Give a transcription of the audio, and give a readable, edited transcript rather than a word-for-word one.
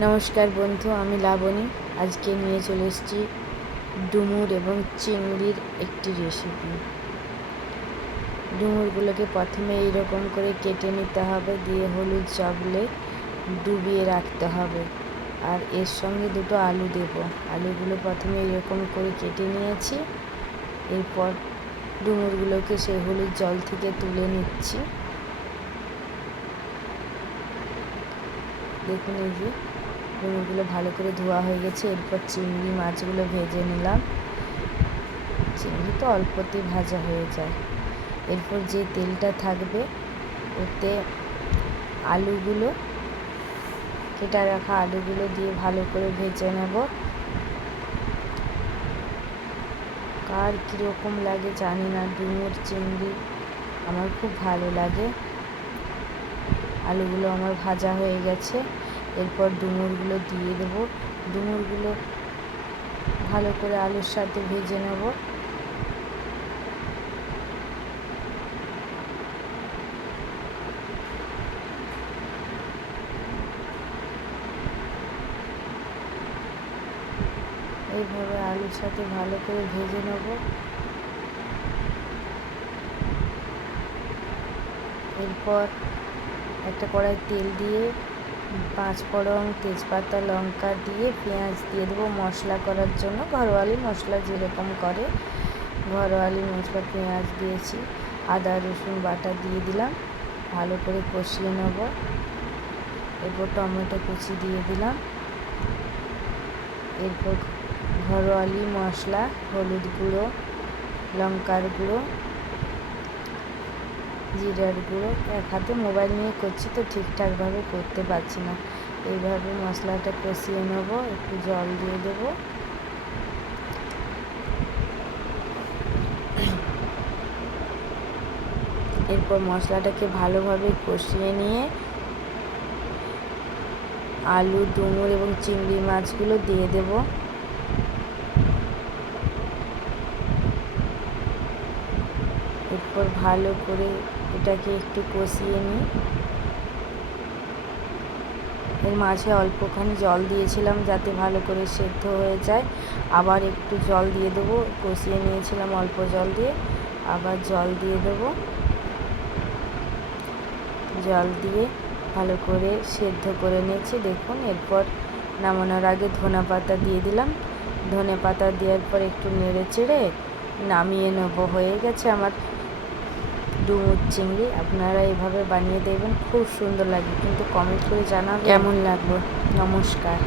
নমস্কার বন্ধু, আমি লাবণী। আজকে নিয়ে চলে এসেছি ডুমুর এবং চিংড়ির একটি রেসিপি। ডুমুরগুলোকে প্রথমে এইরকম করে কেটে নিতে হবে, দিয়ে হলুদ জলে ডুবিয়ে রাখতে হবে। আর এর সঙ্গে দুটো আলু দেব। আলুগুলো প্রথমে এরকম করে কেটে নিয়েছি। এরপর ডুমুরগুলোকে সেই হলুদ জল থেকে তুলে নিচ্ছি। দেখুন, এই যে ডুমুরগুলো ভালো করে ধোয়া হয়ে গেছে। এরপর চিংড়ি মাছগুলো ভেজে নিলাম। চিংড়ি তো অল্পতেই ভাজা হয়ে যায়। এরপর যে তেলটা থাকবে ওতে আলুগুলো, কেটে রাখা আলুগুলো দিয়ে ভালো করে ভেজে নেব। কার কীরকম লাগে জানি না, ডুমুর চিংড়ি আমার খুব ভালো লাগে। আলুগুলো আমার ভাজা হয়ে গেছে। এরপর ডুমুরগুলো দিয়ে দেবো। ডুমুরগুলো ভালো করে আলুর সাথে ভেজে নেব। এইভাবে আলুর সাথে ভালো করে ভেজে নেব। এরপর একটা কড়াই তেল দিয়ে 5 ফোড়ন, তেজপাতা, লঙ্কা দিয়ে পেঁয়াজ দিয়ে দেবো মশলা করার জন্য। ঘরোয়ালি মশলা যেরকম করে ঘরোয়ালি মশলা, পেঁয়াজ দিয়েছি, আদা রসুন বাটা দিয়ে দিলাম, ভালো করে কষিয়ে নেব। এরপর টমেটো কুচি দিয়ে দিলাম। এরপর ঘরোয়ালি মশলা, হলুদ গুঁড়ো, লঙ্কার গুঁড়ো, জিরার গুঁড়ো। এক হাতে মোবাইল নিয়ে করছি তো ঠিকঠাকভাবে করতে পারছি না। এইভাবে মশলাটা কষিয়ে নেব। একটু জল দিয়ে দেব। এরপর মশলাটাকে ভালোভাবে কষিয়ে নিয়ে আলু, ডুমুর এবং চিংড়ি মাছগুলো দিয়ে দেব। এরপর ভালো করে এটাকে একটু কষিয়ে নিই। এর মাঝে অল্পখানি জল দিয়েছিলাম যাতে ভালো করে সেদ্ধ হয়ে যায়। আবার একটু জল দিয়ে দেবো। কষিয়ে নিয়েছিলাম অল্প জল দিয়ে, আবার জল দিয়ে দেবো। জল দিয়ে ভালো করে সেদ্ধ করে নিয়েছি। দেখুন, এরপর নামানোর আগে ধনেপাতা দিয়ে দিলাম। ধনেপাতা দেওয়ার পর একটু নেড়ে চেড়ে নামিয়ে নেব। হয়ে গেছে আমার ডুমুর চিংড়ি। আপনারা এইভাবে বানিয়ে দেখবেন, খুব সুন্দর লাগে। কিন্তু কমেন্ট করে জানাবেন কেমন লাগলো। নমস্কার।